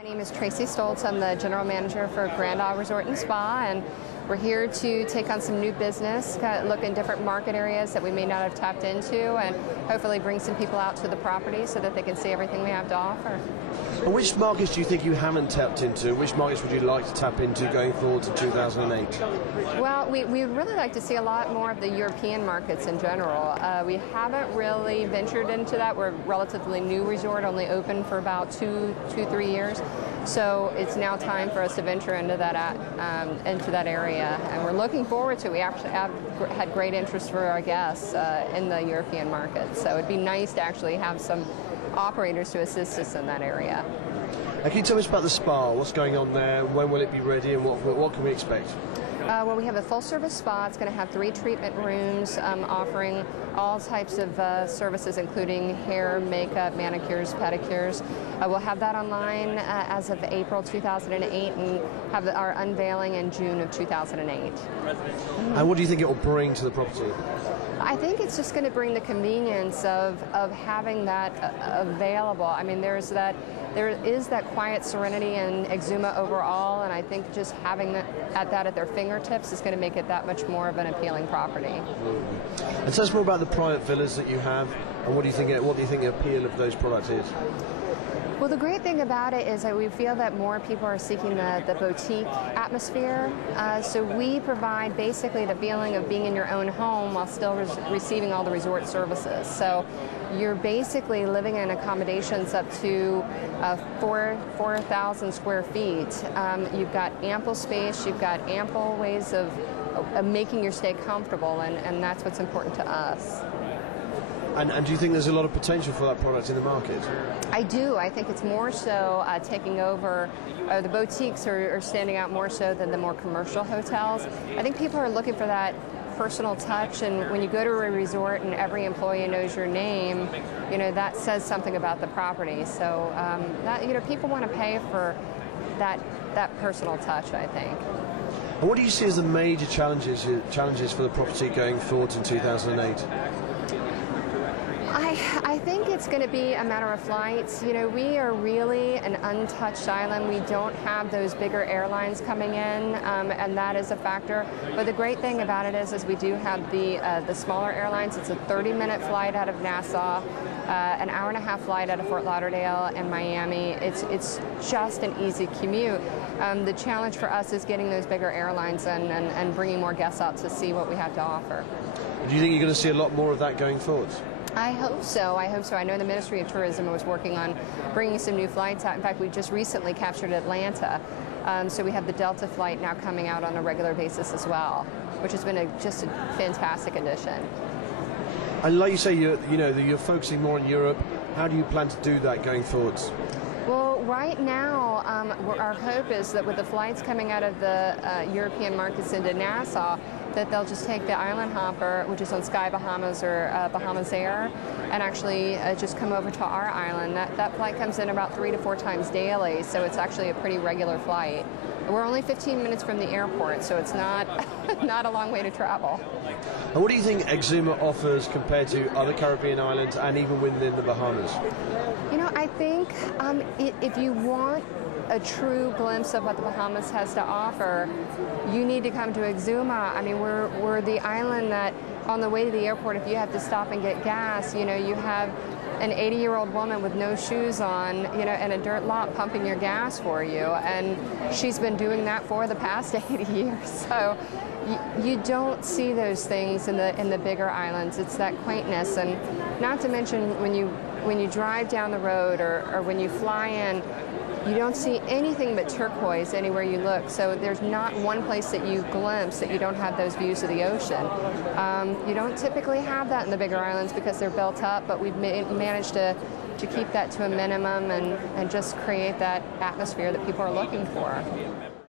My name is Tracy Stolz. I'm the general manager for Grand Isle Resort and Spa, and we're here to take on some new business, look in different market areas that we may not have tapped into, and hopefully bring some people out to the property so that they can see everything we have to offer. And which markets do you think you haven't tapped into? Which markets would you like to tap into going forward to 2008? Well, we would really like to see a lot more of the European markets in general. We haven't really ventured into that. We're a relatively new resort, only open for about 3 years. So it's now time for us to venture into that area, and we're looking forward to it. We actually have had great interest for our guests in the European market. So it'd be nice to actually have some operators to assist us in that area. Can you tell us about the spa? What's going on there? When will it be ready, and what can we expect? Well, we have a full-service spa. It's going to have 3 treatment rooms offering all types of services, including hair, makeup, manicures, pedicures. We'll have that online as of April 2008 and have our unveiling in June of 2008. And what do you think it will bring to the property? I think it's just going to bring the convenience of having that available. I mean, there is that quiet serenity in Exuma overall, and I think just having that at their fingertips is going to make it that much more of an appealing property. And tell us more about the private villas that you have, and what do you think the appeal of those products is? Well, the great thing about it is that we feel that more people are seeking the boutique atmosphere. So we provide basically the feeling of being in your own home while still receiving all the resort services. So you're basically living in accommodations up to 4,000 square feet. You've got ample space, you've got ample ways of making your stay comfortable, and that's what's important to us. And do you think there's a lot of potential for that product in the market? I do. I think it's more so taking over. The boutiques are standing out more so than the more commercial hotels. I think people are looking for that personal touch, and when you go to a resort and every employee knows your name, you know, that says something about the property. So people want to pay for that personal touch, I think. And what do you see as the major challenges for the property going forward in 2008? I think it's going to be a matter of flights. You know, we are really an untouched island. We don't have those bigger airlines coming in, and that is a factor. But the great thing about it is we do have the smaller airlines. It's a 30-minute flight out of Nassau, an hour-and-a-half flight out of Fort Lauderdale and Miami. It's just an easy commute. The challenge for us is getting those bigger airlines and bringing more guests out to see what we have to offer. Do you think you're going to see a lot more of that going forward? I hope so. I know the Ministry of Tourism was working on bringing some new flights out. In fact, we just recently captured Atlanta. So we have the Delta flight now coming out on a regular basis as well, which has been just a fantastic addition. And like you say, you're focusing more on Europe. How do you plan to do that going forwards? Well, right now, our hope is that with the flights coming out of the European markets into Nassau, that they'll just take the island hopper, which is on Sky Bahamas or Bahamas Air, and actually just come over to our island. That flight comes in about 3 to 4 times daily, so it's actually a pretty regular flight. We're only 15 minutes from the airport, so it's not a long way to travel. And what do you think Exuma offers compared to other Caribbean islands and even within the Bahamas? You know, I think if you want a true glimpse of what the Bahamas has to offer, you need to come to Exuma. I mean, we're the island that on the way to the airport, if you have to stop and get gas, you know, you have an 80-year-old woman with no shoes on, you know, in a dirt lot pumping your gas for you, and she's been doing that for the past 80 years. So you don't see those things in the bigger islands. It's that quaintness, and not to mention when you drive down the road or when you fly in, you don't see anything but turquoise anywhere you look. So there's not one place that you glimpse that you don't have those views of the ocean. You don't typically have that in the bigger islands because they're built up, but we've managed to keep that to a minimum and just create that atmosphere that people are looking for.